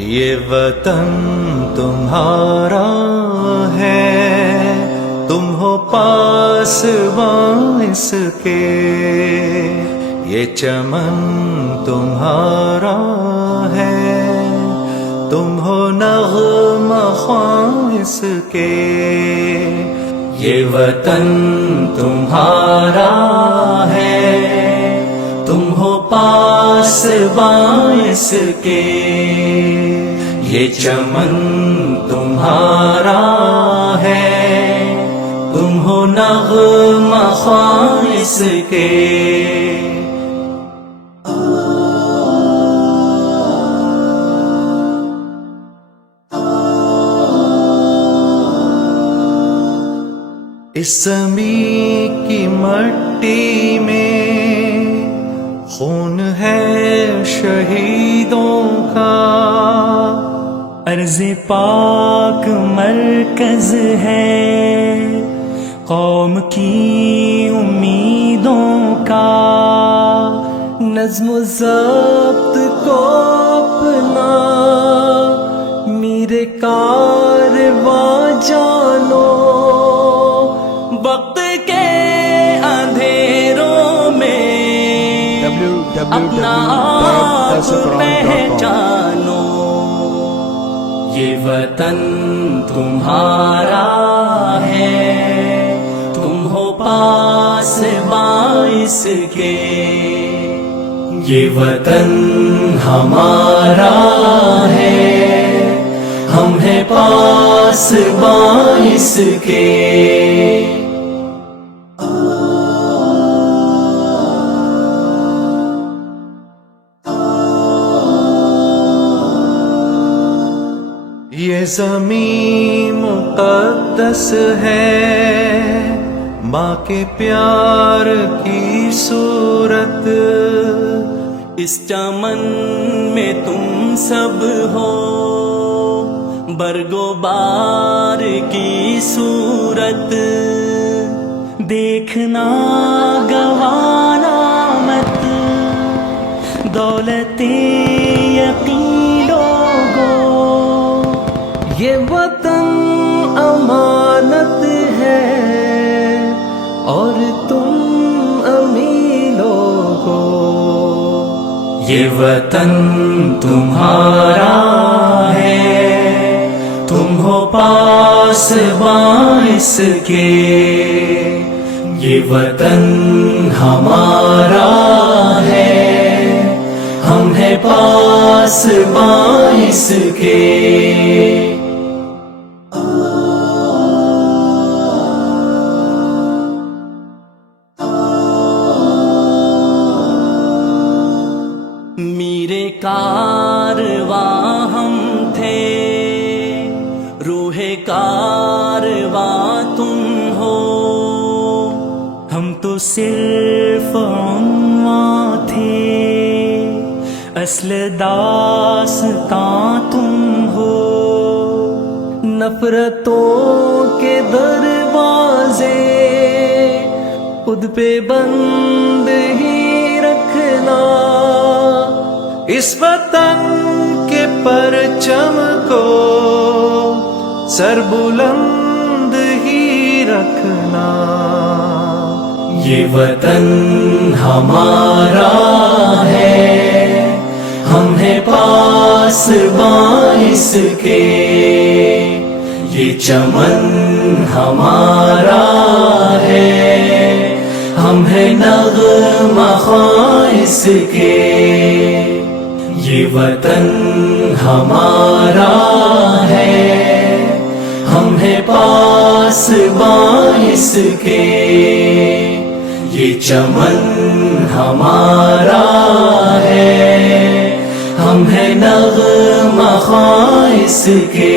یہ وطن تمہارا ہے، تم ہو پاسباں اس کے، یہ چمن تمہارا ہے، تم ہو نغمہ خواں اس کے، یہ وطن تمہارا ہے، تم ہو پاسباں اس کے، یہ چمن تمہارا ہے، تم ہو نغمہ خواں اس کے۔ اس زمین کی مٹی میں خون ہے شہیدوں کا، عرض پاک مرکز ہے قوم کی امیدوں کا، نظم و ضبط کو اپنا میرے کارواں جانو، وقت کے اندھیروں میں اپنا آپ پہچانو، یہ وطن تمہارا ہے، تم ہو پاسباں اس کے، یہ وطن ہمارا ہے، ہم ہیں پاسباں اس کے۔ یہ زمین مقدس ہے، ماں کے پیار کی صورت، اس چمن میں تم سب ہو برگ و بار کی صورت، دیکھنا گوانا مت دولت یقین لوگو، یہ وطن امانت ہے اور تم امیروں کو، یہ وطن تمہارا ہے، تم ہو پاسباں اس کے، یہ وطن ہمارا ہے، ہم ہیں پاسباں اس کے۔ میرے کارواں ہم تھے، روح کارواں تم ہو، ہم تو صرف عنواں تھے، اصل داستاں تم ہو، نفرتوں کے دروازے خود پہ بند ہی رکھنا، اس وطن کے پرچم کو سر بلند ہی رکھنا، یہ وطن ہمارا ہے، ہم ہیں پاسباں اس کے، یہ چمن ہمارا ہے، ہم ہیں نغمہ خواں اس کے، یہ وطن ہمارا ہے، ہم ہیں پاسباں اس کے، یہ چمن ہمارا ہے، ہم ہیں نغمہ خواں اس کے،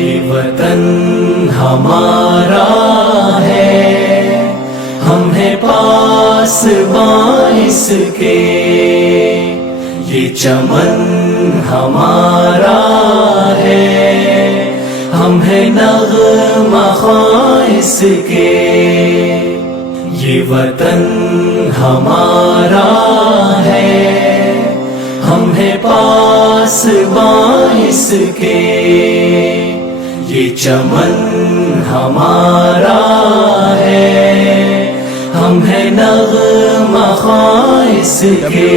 یہ وطن ہمارا ہے، ہم ہیں پاسباں اس کے، یہ چمن ہمارا ہے، ہم ہیں نغمہ خواں اس کے، یہ وطن ہمارا ہے، ہم ہیں پاسباں اس کے، یہ چمن ہمارا ہے، ہم ہیں نغمہ خواں اس کے۔